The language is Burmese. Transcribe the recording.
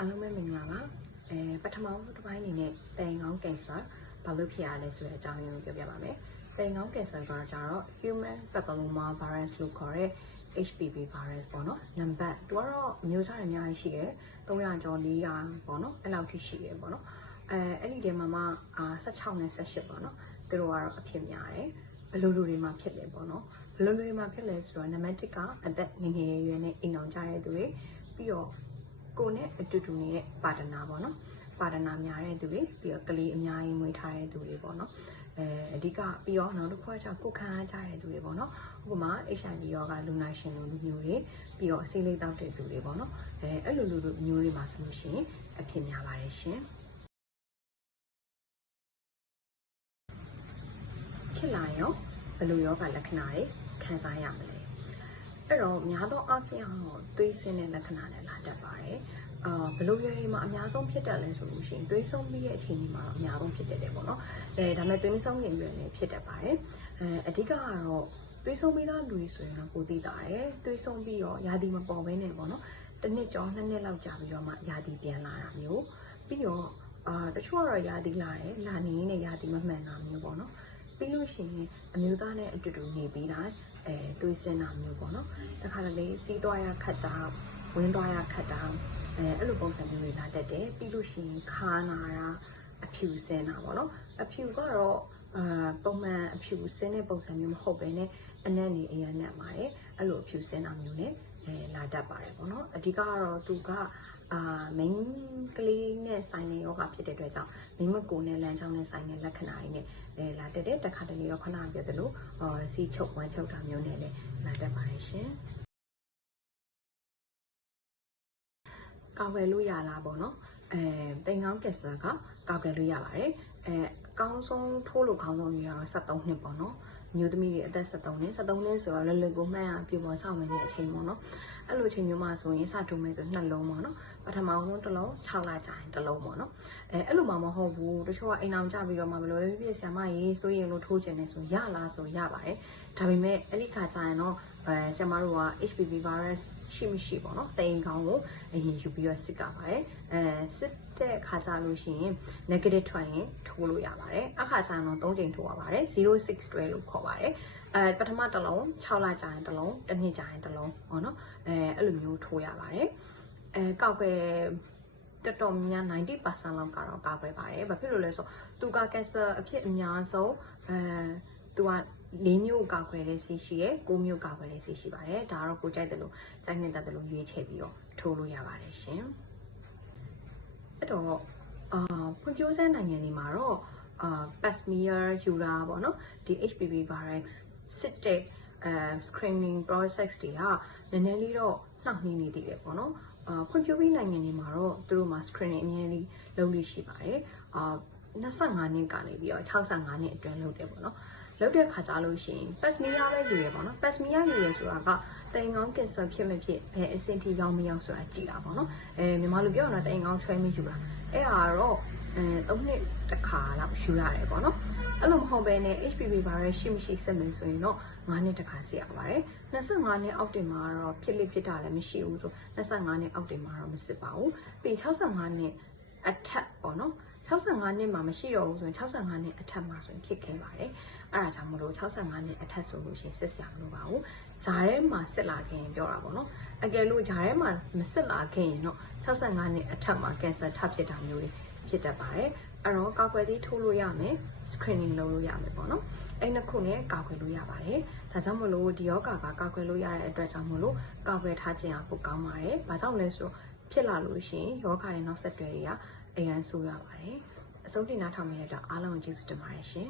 အားလုံးပဲမင်္ဂလာပါပထမဆုံးတစ်ပိုင်းအနေနဲ့တိမ်ခေါင်းကင်ဆာဘာလို့ဖြစ်ရလဲဆိုတဲ့အကြောင်းရင်းကိုပြောပြပါမယ်တိမ်ခေါင်းကင်ဆာကကြတော့ human papilloma virus လို့ခေါ်တဲ့ HPV virus ပေါ့နော်နံပါတ်သူကတော့မျိုးစားတွေအများကြီးရှိတယ်300ကျော်400ပေါ့နော်အဲ့လောက်ထိရှိတယ်ပေါ့နော်အဲ့ဒီထဲမှာမှ16နဲ့18ပေါ့နော်သူတို့ကတော့အဖြစ်များတယ်ဘယ်လိုလူတွေမှာဖြစ်လဲပေါ့နော်ဘယ်လိုလူတွေမှာဖြစ်လဲဆိုတော့နံပါတ်1ကအသက်ငယ်ငယ်ရွယ်နဲ့အိမ်အောင်ကြတဲ့သူတွေပြီးတော့ကိုယ်နဲ့အတူတူနေတဲ့ပါတနာပေါ့နော်ပါတနာများတဲ့သူတွေပြီးတော့ကလေးအများကြီးမွေးထားတဲ့သူတွေပေါ့နော်အဓိကပြီးတော့နောက်တစ်ခုကကိုခံအားကြတဲ့သူတွေပေါ့နော်ဥပမာ HIV ရောဂါလူနာရှင်လိုမျိုးတွေပြီးတော့ဆေးလိပ်တောက်တဲ့သူတွေပေါ့နော်အဲ့လိုမျိုးတွေမှာဆိုလို့ရှိရင်အဖြစ်များပါတယ်ရှင်ဖြစ်လာရောဘယ်လိုယောဂလက္ခဏာတွေခံစားရမလဲအဲ့တော့များသောအားဖြင့်သွေးဆင်းတဲ့လက္ခဏာနဲ့လာတတ်ပါတယ်ဘယ်လိုရွယ်တွေမှာအများဆုံးဖြစ်တတ်လဲဆိုလို့ရှိရင်သွေးဆုံးပြီးတဲ့အချိန်ဒီမှာတော့အများဆုံးဖြစ်တတ်တယ်ပေါ့နော်ဒါပေမဲ့သွေးမဆုံးခင်ရွယ်လည်းဖြစ်တတ်ပါတယ်အဓိကကတော့သွေးဆုံးပြီးသားလူတွေဆိုရင်တော့ပိုသိတာတယ်သွေးဆုံးပြီးတော့ယာတီမပေါ်ဘဲနဲ့ပေါ့နော်တစ်နှစ်ကျော်2နှစ်လောက်ကြာပြီးတော့မှယာတီပြန်လာတာမျိုးပြီးတော့တချို့ကတော့ယာတီလာတယ်လာနေနေယာတီမမှန်တာမျိုးပေါ့နော်ပြီးလို့ရှိရင်အမျိုးသားနဲ့အတူတူနေပြီးတိုင်းသွေးစင်းတာမျိုးပေါ့နော်တခါတလေစီးသွားရခတ်တာဝင်းသွားရခတ်တာအဲ့လိုပုံစံမျိုးတွေလာတတ်တယ်ပြီးလို့ရှိရင်ခါနာတာအဖြူစင်းတာပေါ့နော်အဖြူကတော့ပုံမှန်အဖြူစင်းတဲ့ပုံစံမျိုးမဟုတ်ဘဲနဲ့အနက်နေအရနက်ပါတယ်အဲ့လိုအဖြူစင်းတာမျိုးနဲ့လာတတ်ပါတယ်ပေါ့နော်အဓိကကတော့သူကမိန်းကလေးနဲ့ဆိုင်တဲ့ယောဂဖြစ်တဲ့အတွက်ကြောင့်မိန်းမကိုနဲ့လမ်းကြောင်းနဲ့ဆိုင်တဲ့လက္ခဏာတွေနဲ့လာတက်တဲ့တခါတလေရောခဏပြောသလိုစီချုပ်ဝမ်းချုပ်တာမျိုးနဲ့လည်းလာတက်ပါတယ်ရှင်ကောက်ွယ်လို့ရလားပေါ့နော်တိမ်ခေါင်းကင်ဆာကကောက်ွယ်လို့ရပါတယ်ကောင်းဆုံးထိုးလို့ခေါင်းဆုံးကြီးကတော့73နှစ်ပေါ့နော်မျိုးသမီးတွေအသက်73နှစ်ဆိုတော့လွယ်လွယ်ကိုမှတ်ရပြပေါ်ဆောင်နေတဲ့အချိန်ပေါ့နော်အဲ့လိုအချိန်မျိုးမှာဆိုရင်စထိုးမယ်ဆို2လုံးပေါ့နော်ပထမဆုံးတစ်လုံး6လကြာရင်တစ်လုံးပေါ့နော်အဲ့လိုမှမဟုတ်ဘူးတချို့ကအိမ်အောင်ကြပြီးတော့မှဘယ်လိုဖြစ်ဆရာမရေးဆိုရင်လို့ထိုးချင်နေဆိုရလားဆိုရပါတယ်ဒါပေမဲ့အဲ့ဒီခါကျရင်တော့ဆရာမတို့က HPV virus ရှိမရှိပေါ့နော်တိမ်ခေါင်းကိုအရင်ယူပြီးတော့စစ်ကြပါတယ်စစ်တဲ့ခါကျလို့ရှိရင် negative ထွက်ရင်ထိုးလို့ရပါတယ်အခါကျရင်တော့3ချိန်ထိုးရပါတယ်06 12လို့ခေါ်ပါတယ်ပထမတစ်လုံး6လကြာရင်တစ်လုံးတစ်နှစ်ကြာရင်တစ်လုံးပေါ့နော်အဲ့လိုမျိုးထိုးရပါတယ်ကောက်ွယ်တော်တော်များ90% လောက်ကတော့ကောက်ွယ်ပါတယ်ဘာဖြစ်လို့လဲဆိုသူကကင်ဆာအဖြစ်အများဆုံးသူက4မျိုးကောက်ွယ်တဲ့ဆေးရှိရယ်9မျိုးကောက်ွယ်တဲ့ဆေးရှိပါတယ်ဒါကတော့ကိုကြိုက်တယ်လို့ကြိုက်နေတတ်တယ်လို့ရွေးချယ်ပြီးတော့ထိုးလို့ရပါတယ်ရှင်အဲ့တော့ဖွံ့ဖြိုးဆဲနိုင်ငံတွေမှာတော့pap smear ယူတာပေါ့နော်ဒီ HPV virus စစ်တဲ့ screening process တွေကနည်းနည်းလေးတော့နှောင့်နှေးနေသေးတယ်ပေါ့နော်ဖွံ့ဖြိုးပြီးနိုင်ငံတွေမှာတော့သူတို့မှာ screening အများကြီးလုပ်လို့ရှိပါတယ်25နှစ်ကနေပြီးတော့65နှစ်အတွင်းလုပ်တယ်ပေါ့နော်လုပ်တဲ့ခါကြလို့ရှိရင် pap smear ပဲယူရပေါ့နော် pap smear ယူရဆိုတာကတိမ်ခေါင်းကင်ဆာဖြစ်မဖြစ်ဘယ်အဆင့်ထိရောက်မရောက်ဆိုတာကြည့်တာပေါ့နော်မြန်မာလူပြောတာတိမ်ခေါင်းချွဲမယူတာအဲ့ဒါကတော့3နှစ်တစ်ခါလောက်ယူရတယ်ပေါ့နော်အဲ့လိုမဟုတ်ဘဲနဲ့ HPV virus ရှိမရှိစစ်မယ်ဆိုရင်တော့9နှစ်တစ်ခါစစ်ရပါတယ်25နှစ်အောက်တင်မှာတော့ဖြစ်တာလည်းမရှိဘူးဆို25နှစ်အောက်တင်မှာတော့မစစ်ပါဘူးပြီး65နှစ်အထက်ပေါ့နော်65နှစ်မှာမရှိတော့ဘူးဆိုရင်65နှစ်အထက်မှာဆိုရင်ဖြစ်ခဲ့ပါတယ်အဲ့ဒါကြောင့်မလို့65နှစ်အထက်ဆိုလို့ရှိရင်စစ်စရာမလိုပါဘူးဂျားထဲမှာစစ်လာခင်ပြောတာပေါ့နော်အကယ်လို့ဂျားထဲမှာမစစ်လာခင်ရင်တော့65နှစ်အထက်မှာကင်ဆာထပ်ဖြစ်တာမျိုးတွေဖြစ်တတ်ပါတယ်အဲ့တော့ကောက်ွယ်သေးထိုးလို့ရမယ် screening လုပ်လို့ရမယ်ပေါ့နော်အဲ့နှစ်ခုနဲ့ကောက်ွယ်လို့ရပါတယ်ဒါကြောင့်မလို့ဒီယောဂါကကောက်ွယ်လို့ရတဲ့အတွက်ကြောင့်မလို့ကောက်ွယ်ထားခြင်းအဖို့ကောင်းပါတယ်ဘာကြောင့်လဲဆိုတော့ဖြစ်လာလို့ရှိရင်ယောဂါရဲ့နောက်ဆက်တွဲတွေကအရန်ဆိုးရပါတယ်အဆုံးထိနားထောင်နေတဲ့အတွက်အားလုံးကိုကျေးဇူးတင်ပါတယ်ရှင်